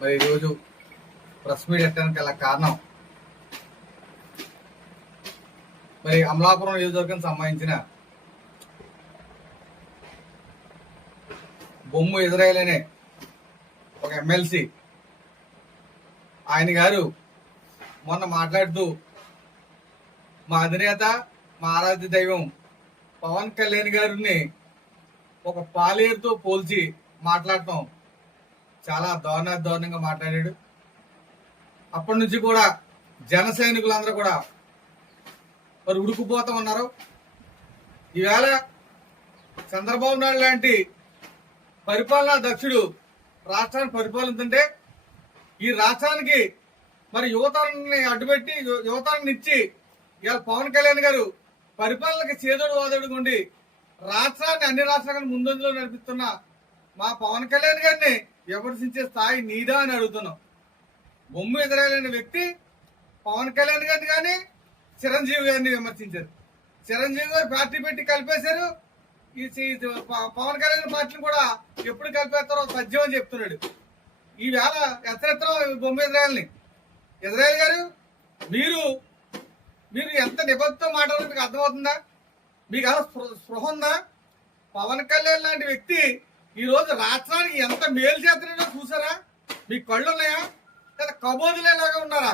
మరి ఈరోజు press meet ఎట్టడానికి గల కారణం మరి అమలాపురం నియోజకవర్గం సంబంధించిన బొమ్ము ఇజ్రాయేల్ అనే ఒక ఎమ్మెల్సీ ఆయన గారు మొన్న మాట్లాడుతూ మా అధినేత మా ఆరాధ్య దైవం పవన్ కళ్యాణ్ గారిని ఒక పాలేరుతో పోల్చి మాట్లాడటం చాలా దారుణంగా మాట్లాడాడు. అప్పటి నుంచి కూడా జన సైనికులందరూ కూడా మరి ఉడుకుపోతా ఉన్నారు. ఈవేళ చంద్రబాబు నాయుడు లాంటి పరిపాలనా దక్షుడు రాష్ట్రాన్ని పరిపాలిస్తుంటే ఈ రాష్ట్రానికి మరి యువతరాన్ని అడ్డుపెట్టి యువతరాన్ని ఇచ్చి ఇవాళ పవన్ కళ్యాణ్ గారు పరిపాలనకి చేదోడు వాదోడుగా ఉండి రాష్ట్రాన్ని అన్ని రాష్ట్రాలను ముందంజలో నడిపిస్తున్న మా పవన్ కళ్యాణ్ గారిని విమర్శించే స్థాయి నీదా అని అడుగుతున్నాం. బొమ్ము ఎదురైన వ్యక్తి పవన్ కళ్యాణ్ గారిని కానీ చిరంజీవి గారిని విమర్శించారు. చిరంజీవి గారు పార్టీ పెట్టి కలిపేశారు. ఈ పవన్ కళ్యాణ్ పార్టీని కూడా ఎప్పుడు కలిపేస్తారో సత్యం అని చెప్తున్నాడు. ఈవేళ ఎత్తెత్తరం బొమ్మ ఇజ్రాయెల్ గారు మీరు ఎంత నిబద్ధతో మాట్లాడారు మీకు అర్థమవుతుందా? మీకు అలా స్పృహ ఉందా? పవన్ కళ్యాణ్ లాంటి వ్యక్తి ఈ రోజు రాష్ట్రానికి ఎంత మేలు చేస్తున్నాడో చూసారా? మీకు కళ్ళు ఉన్నాయా లేదా కబోదులేలాగా ఉన్నారా?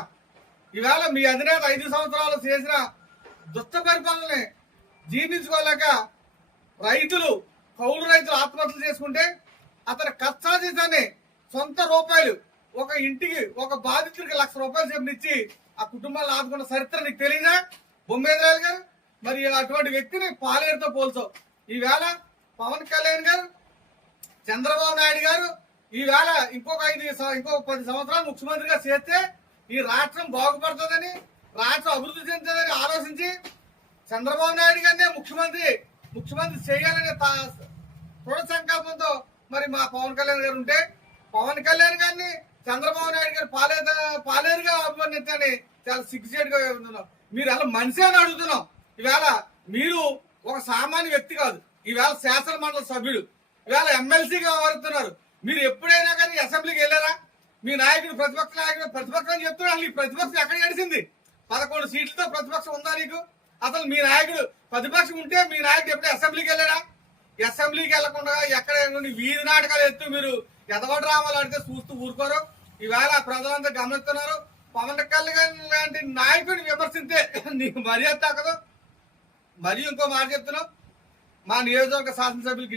ఈవేళ మీ అధినేత 5 సంవత్సరాలు చేసిన దుష్ట పరిపాలనని జీర్ణించుకోలేక కౌలు రైతులు ఆత్మహత్యలు చేసుకుంటే అతని కష్టాజీతాన్ని సొంత రూపాయలు ఒక ఇంటికి ఒక బాధితుడికి ₹1,00,000 చెప్పనిచ్చి ఆ కుటుంబాలను ఆదుకున్న చరిత్ర నీకు తెలియదా బొమ్మేంద్రాయలు గారు? మరి అటువంటి వ్యక్తిని పాలేరుతో పోల్చావు. ఈవేళ పవన్ కళ్యాణ్ గారు చంద్రబాబు నాయుడు గారు ఈవేళ ఇంకో 10 సంవత్సరాలు ముఖ్యమంత్రిగా చేస్తే ఈ రాష్ట్రం బాగుపడుతుందని రాష్ట్రం అభివృద్ధి చెందుతుందని ఆలోచించి చంద్రబాబు నాయుడు గారినే ముఖ్యమంత్రి చేయాలనే దృఢ సంకల్పంతో మరి మా పవన్ కళ్యాణ్ గారు ఉంటే పవన్ కళ్యాణ్ గారిని చంద్రబాబు నాయుడు గారు పాలేరుగా అభివర్ణించని చాలా సిగ్గుచేటుగా ఉంటున్నాం. మీరు అలా మనిషి అని అడుగుతున్నాం. ఈవేళ మీరు ఒక సామాన్య వ్యక్తి కాదు, ఈవేళ శాసన మండలి సభ్యుడు, ఈవేళ ఎమ్మెల్సీగా వ్యవహరిస్తున్నారు. మీరు ఎప్పుడైనా కానీ అసెంబ్లీకి వెళ్ళారా? మీ నాయకుడు ప్రతిపక్షం చెప్తున్నాడు. ఈ ప్రతిపక్షం ఎక్కడ గడిచింది? 11 సీట్లతో ప్రతిపక్షం ఉందా నీకు? అసలు మీ నాయకుడు ప్రతిపక్షం ఉంటే మీ నాయకుడు ఎప్పుడు అసెంబ్లీకి వెళ్ళాడా? అసెంబ్లీకి వెళ్లకుండా ఎక్కడ వీధి నాటకాలు ఎత్తు మీరు ఎదవ డ్రామాలు ఆడితే చూస్తూ ఊరుకోరు. ఈవేళ ప్రజలంతా గమనిస్తున్నారు. పవన్ కళ్యాణ్ లాంటి నాయకుడిని విమర్శించే నీకు మర్యాద తాకదు. మరి ఇంకో మాట చెప్తున్నాం, మా నియోజకవర్గ శాసనసభ్యులు